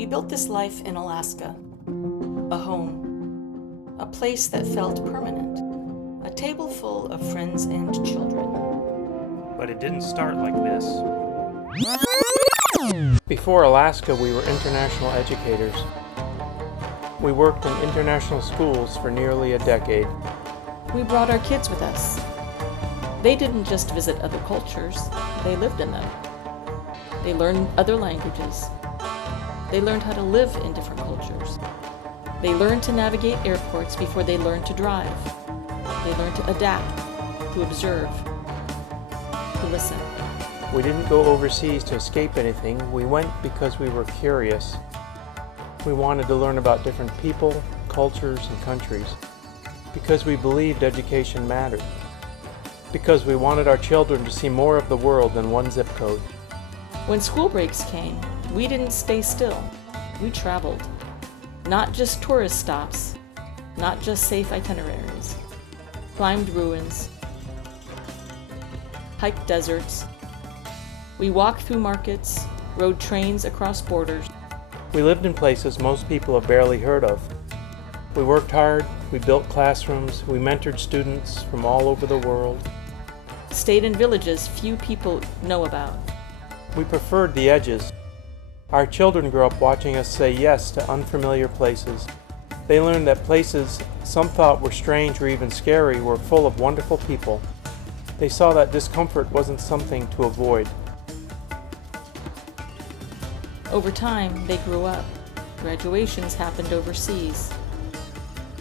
We built this life in Alaska, a home, a place that felt permanent, a table full of friends and children. But it didn't start like this. Before Alaska, we were international educators. We worked in international schools for nearly a decade. We brought our kids with us. They didn't just visit other cultures, they lived in them. They learned other languages. They learned how to live in different cultures. They learned to navigate airports before they learned to drive. They learned to adapt, to observe, to listen. We didn't go overseas to escape anything. We went because we were curious. We wanted to learn about different people, cultures, and countries. Because we believed education mattered. Because we wanted our children to see more of the world than one zip code. When school breaks came, we didn't stay still. We traveled. Not just tourist stops, not just safe itineraries. Climbed ruins, hiked deserts. We walked through markets, rode trains across borders. We lived in places most people have barely heard of. We worked hard, we built classrooms, we mentored students from all over the world. Stayed in villages few people know about. We preferred the edges. Our children grew up watching us say yes to unfamiliar places. They learned that places some thought were strange or even scary were full of wonderful people. They saw that discomfort wasn't something to avoid. Over time, they grew up. Graduations happened overseas.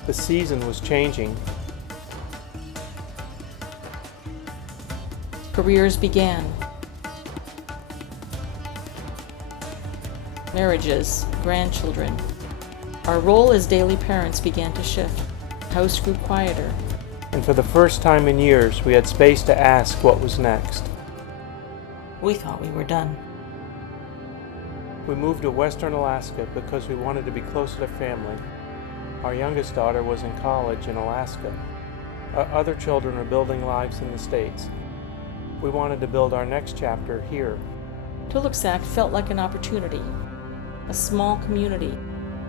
The season was changing. Careers began. Marriages, grandchildren. Our role as daily parents began to shift. House grew quieter. And for the first time in years, we had space to ask what was next. We thought we were done. We moved to Western Alaska because we wanted to be closer to family. Our youngest daughter was in college in Alaska. Our other children are building lives in the States. We wanted to build our next chapter here. Tuluksak felt like an opportunity, a small community,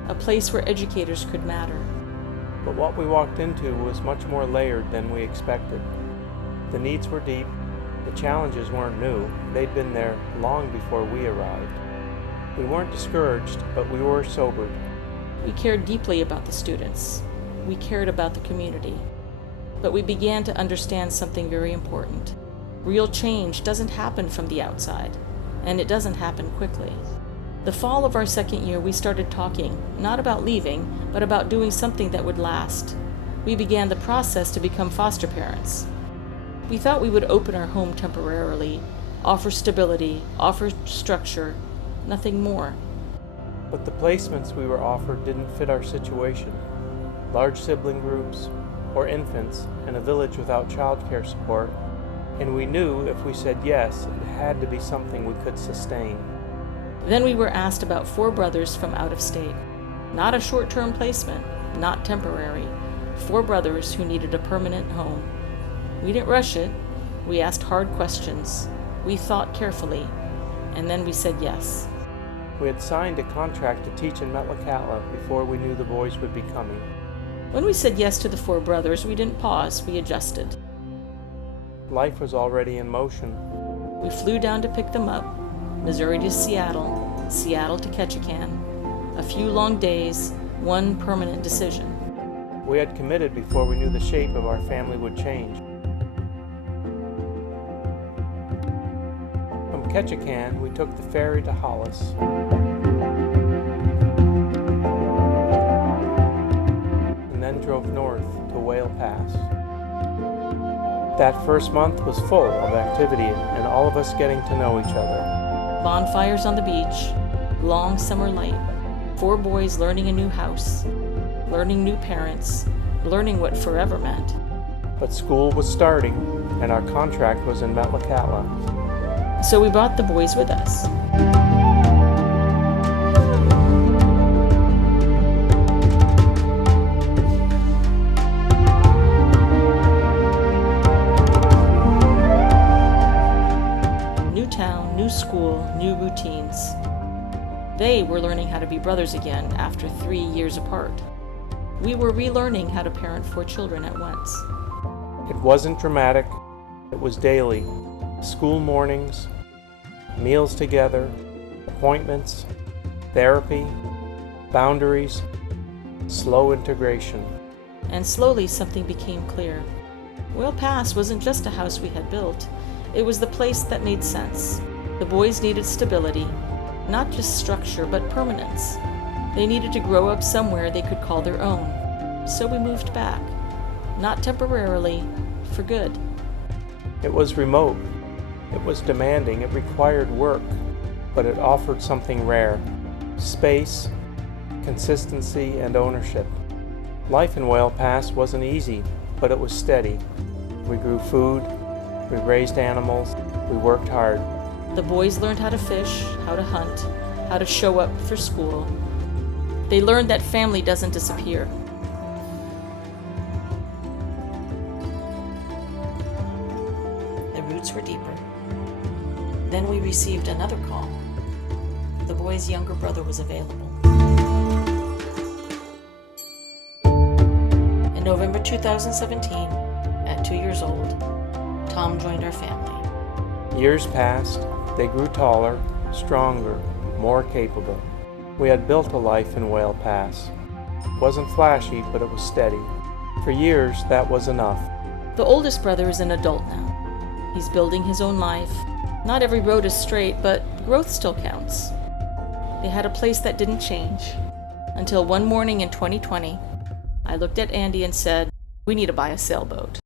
a place where educators could matter. But what we walked into was much more layered than we expected. The needs were deep, the challenges weren't new, they'd been there long before we arrived. We weren't discouraged, but we were sobered. We cared deeply about the students. We cared about the community. But we began to understand something very important. Real change doesn't happen from the outside, and it doesn't happen quickly. The fall of our second year, we started talking, not about leaving, but about doing something that would last. We began the process to become foster parents. We thought we would open our home temporarily, offer stability, offer structure, nothing more. But the placements we were offered didn't fit our situation. Large sibling groups, or infants, in a village without childcare support, and we knew if we said yes, it had to be something we could sustain. Then we were asked about 4 brothers from out of state. Not a short-term placement, not temporary. 4 brothers who needed a permanent home. We didn't rush it. We asked hard questions. We thought carefully, and then we said yes. We had signed a contract to teach in Metlakatla before we knew the boys would be coming. When we said yes to the 4 brothers, we didn't pause, we adjusted. Life was already in motion. We flew down to pick them up, Missouri to Seattle, Seattle to Ketchikan. A few long days, one permanent decision. We had committed before we knew the shape of our family would change. From Ketchikan, we took the ferry to Hollis. And then drove north to Whale Pass. That first month was full of activity and all of us getting to know each other. Bonfires on the beach, long summer light, 4 boys learning a new house, learning new parents, learning what forever meant. But school was starting, and our contract was in Metlakatla. So we brought the boys with us. New town, new school, new routines. They were learning how to be brothers again after 3 years apart. We were relearning how to parent 4 children at once. It wasn't dramatic, it was daily. School mornings, meals together, appointments, therapy, boundaries, slow integration. And slowly something became clear. Whale Pass wasn't just a house we had built. It was the place that made sense. The boys needed stability, not just structure, but permanence. They needed to grow up somewhere they could call their own. So we moved back. Not temporarily, for good. It was remote. It was demanding. It required work, but it offered something rare: space, consistency, and ownership. Life in Whale Pass wasn't easy, but it was steady. We grew food, we raised animals, we worked hard. The boys learned how to fish, how to hunt, how to show up for school. They learned that family doesn't disappear. The roots were deeper. Then we received another call. The boy's younger brother was available. In November 2017, at 2 years old, Tom joined our family. Years passed. They grew taller, stronger, more capable. We had built a life in Whale Pass. It wasn't flashy, but it was steady. For years, that was enough. The oldest brother is an adult now. He's building his own life. Not every road is straight, but growth still counts. They had a place that didn't change. Until one morning in 2020, I looked at Andy and said, "We need to buy a sailboat."